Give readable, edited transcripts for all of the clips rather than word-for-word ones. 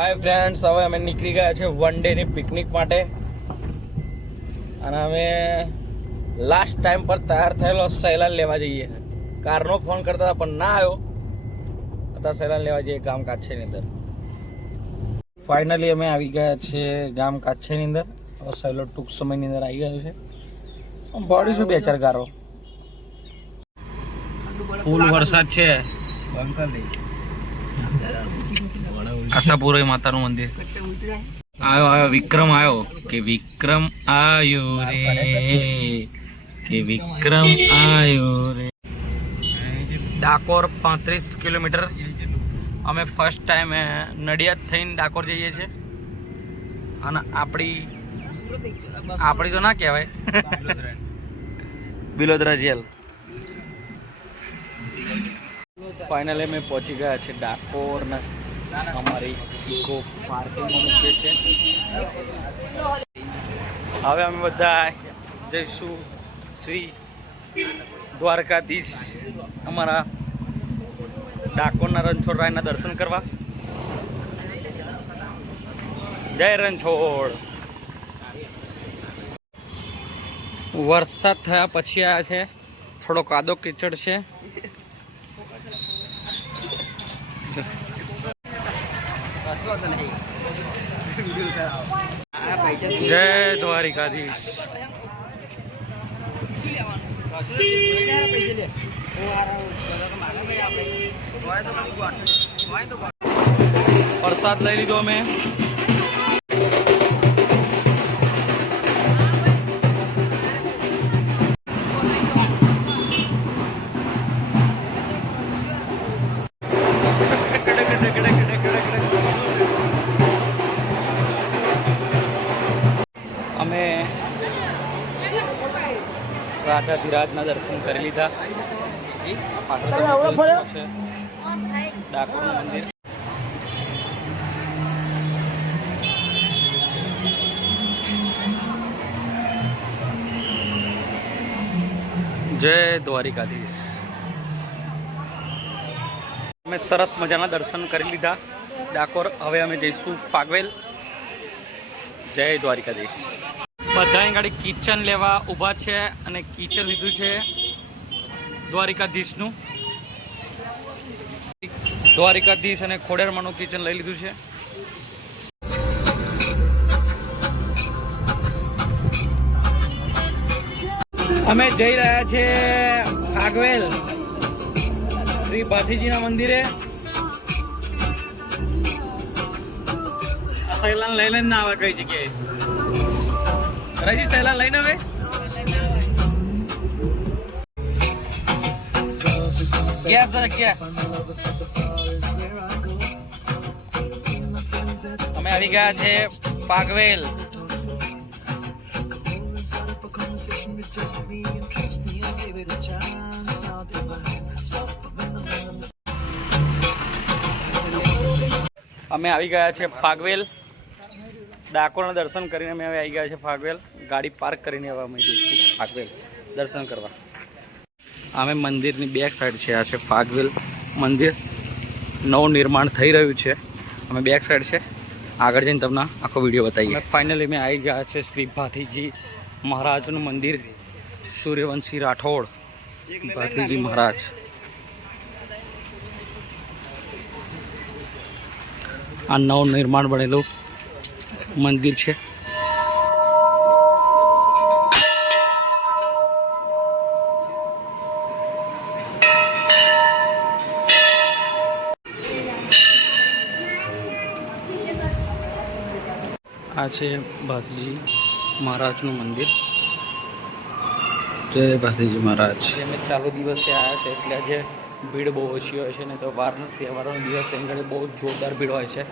Hi friends, હવે અમે નીકળી ગયા છે વન ડે ની પિકનિક માટે અને અમે લાસ્ટ ટાઈમ પર તૈયાર થયેલો સહેલાન લેવા જઈએ. કારનો ફોન કરતા પણ ના આવ્યો. અત્યારે સહેલાન લેવા જઈએ ગામ કાછેની અંદર. ફાઇનલી અમે આવી ગયા છે ગામ કાછેની અંદર. સહેલો ટૂંક સમયની અંદર આવી ગયો છે. પડીશું બે ચાર ગારો. ફૂલ વરસાદ છે. આશાપુરા માતાનું મંદિર આવ્યો વિક્રમ આવ્યો કે વિક્રમ આવ્યો રે. ડાકોર 35 કિલોમીટર. અમે ફર્સ્ટ ટાઈમ નડિયાદ થઈને ડાકોર જઈએ છીએ અને આપણી તો ના કહેવાય બિલોદરા જેલ. ફાઇનલી અમે પહોંચી ગયા છે ડાકોર ને અમારી ઇકો પાર્કિંગમાં મૂકીએ છીએ. હવે અમે બધા જઈશું શ્રી દ્વારકાધીશ અમારા ડાકોરના રણછોડરાયના દર્શન કરવા. જય રણછોડ. વરસાદ થયા પછી આવ્યા છે. થોડો કાદો કીચડ છે. જય દ્વારિકાધીશ. પ્રસાદ લઈ લીધો અમે. અમે રાજાધિરાજના દર્શન કરી લીધા. ડાકોરનું મંદિર. જય દ્વારિકાધીશ. અમે સરસ મજાના દર્શન કરી લીધા ડાકોર. હવે અમે જઈશું ફાગવેલ. જય દ્વારિકાધીશ. બધા ગાડી કિચન લેવા ઊભા છે અને કિચન લીધું છે દ્વારિકાધીશનું. દ્વારિકાધીશ અને ખોડેરમાંનું કિચન લઈ લીધું છે. અમે જઈ રહ્યા છે ફાગવેલ શ્રી ભાથીજીના મંદિરે. સહેલાન લઈને ના આવે કઈ જગ્યાએ રજી સહેલાન લઈને આવે. ગયા સર ગયા. અમે આવી ગયા છે ફાગવેલ. અમે આવી ગયા છે ફાગવેલ. ડાકોરના દર્શન કરીને અમે હવે આવી ગયા છે ફાગવેલ. ગાડી પાર્ક કરીને હવે અમે જઈશું ફાગવેલ દર્શન કરવા. અમે મંદિરની બેક સાઈડ છે. આ છે ફાગવેલ મંદિર. નવું નિર્માણ થઈ રહ્યું છે. અમે બેક સાઈડ છે. આગળ જઈને તમને આખો વિડીયો બતાવીએ. ફાઇનલી અમે આવી ગયા છે શ્રી ભાથીજી મહારાજનું મંદિર. સૂર્યવંશી રાઠોડ ભાથીજી મહારાજ. આ નવું નિર્માણ બનેલું મંદિર છે. આ છે ભાથીજી મહારાજનું મંદિર. જય ભાથીજી મહારાજ. અમે ચાલુ દિવસે આવ્યા છે એટલે આજે ભીડ બહુ ઓછી હોય છે ને તો બહારના તહેવારોનો દિવસ એમ બહુ જોરદાર ભીડ હોય છે.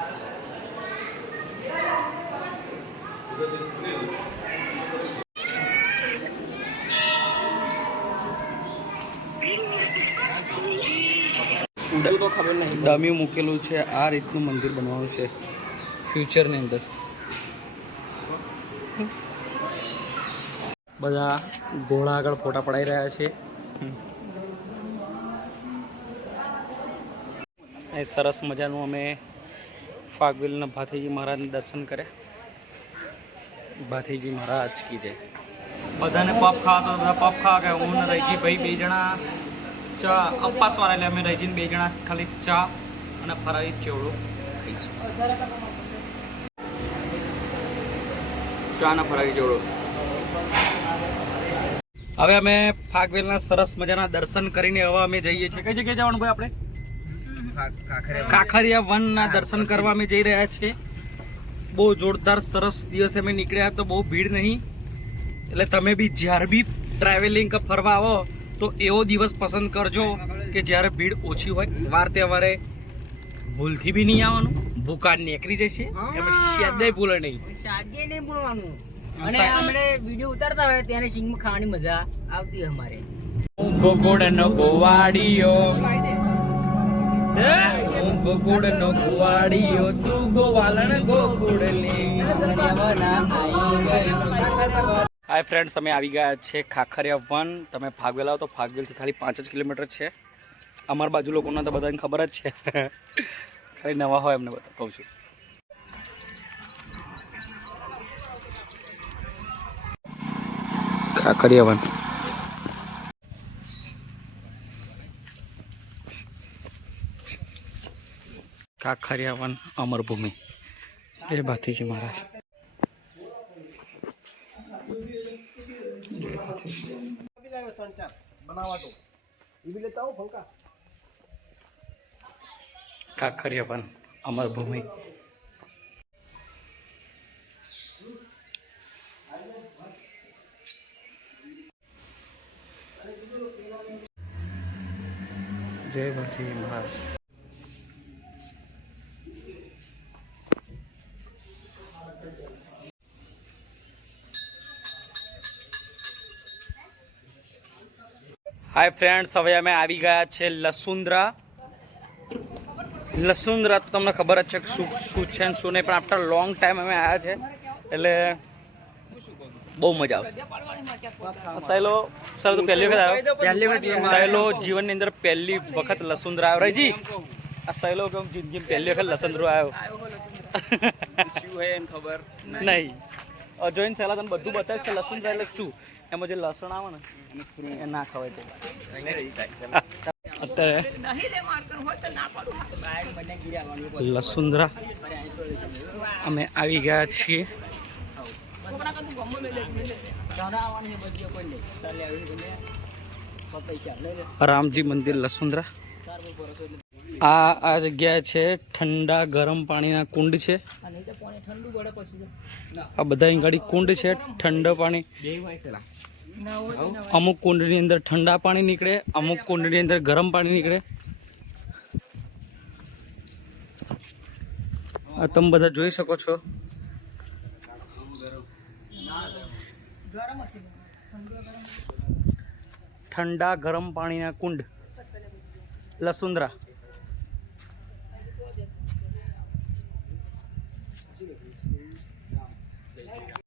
તો ખબર નહીં ડમી મૂકેલું છે. આ રીતનું મંદિર બનવાનું છે ફ્યુચરની અંદર. બધા ઘોડા આગળ ફોટા પડાઈ રહ્યા છે. એ સરસ મજાનું અમે ફાગવેલના ભાથીજી મહારાજના દર્શન કર્યા. ભાથીજી મહારાજ કી જય. બધાને પફ ખાવા તો બધા પફ ખાવા ગયા. હું ને રૈજી ભાઈ 2 જણા ચા અપાસવાળા, એટલે અમે રૈજીને 2 જણા ખાલી ચા અને ફરાળી ચેવડો ખાઈશું. ચા અને ફરાળી ચેવડો. હવે અમે ફાગવેલના સરસ મજાના દર્શન કરીને હવે અમે જઈએ છીએ. કઈ જગ્યાએ જવાનું ભાઈ આપણે? કાંકરિયા વનના દર્શન કરવા અમે જઈ રહ્યા છીએ. બહુ જોરદાર સરસ દિવસે અમે નીકળ્યા, તો બહુ ભીડ નહીં. એટલે તમે બી જ્યારે બી ટ્રાવેલિંગ ફરવા આવો તો એવો દિવસ પસંદ કરજો કે જ્યારે ભીડ ઓછી હોય. વાર તહેવારે ભૂલથી બી નહીં આવવાનું, ભૂકા નીકળી જશે. એમાં શાદે ભૂલે નહીં, શાદે નહીં ભૂલવાનું. અને આપણે વિડિયો ઉતારતા હોય ત્યારે સિંગમાં ખાવાની મજા આવતી હોય અમારે. ગોકુળનો ગોવાડીયો, ગોકુળનો ગોવાડીયો, તું ગોવાલણ ગોકુળની. હાય ફ્રેન્ડ્સ, અમે આવી ગયા છે ખાખરિયા વન. તમે ફાગવેલ આવો તો ફાગવેલથી ખાલી 5 જ કિલોમીટર છે. અમારા બાજુ લોકોના તો બધાને ખબર જ છે, ખાલી નવા હોય એમને બધા કહું છું. ખાખરિયા વન. ખાખરિયા વન અમરભૂમિ. એ ભાથીજી મહારાજ. ખાખરિયા વન અમરભૂમિ. જય ભાથીજી મહારાજ. હાય ફ્રેન્ડ્સ, હવે અમે આવી ગયા છે લસુંદ્રા. લસુંદ્રા તો તમને ખબર જ છે કે શું છે ને શું નહીં, પણ આફ્ટર લોંગ ટાઈમ અમે આવ્યા છે એટલે બહુ મજા આવશે. સહેલો સર તો પહેલી વખત આવ્યો? સહેલો જીવનની અંદર પહેલી વખત લસુંદ્રા આવ્યો. રહીજી, આ સહેલો કે જિંદગી પહેલી વખત લસુંદ્રો આવ્યો ખબર નહીં. જોઈને સહેલા તને બધું બતાવીશ કે લસુંદ્રા એટલે શું. એમાં જે લસણ આવે ને એ ના ખવાય. અત્યારે લસુંદ્રા અમે આવી ગયા છીએ. રામજી મંદિર લસુંદ્રા. આ જગ્યા છે ઠંડા ગરમ પાણીના કુંડ છે. આ બધા અહીં ગાડી કુંડ છે ઠંડા પાણી. અમુક કુંડની અંદર ઠંડા પાણી નીકળે, અમુક કુંડની અંદર ગરમ પાણી નીકળે. આ તમે બધા જોઈ શકો છો. ઠંડા ગરમ પાણીના કુંડ લસુંદ્રા.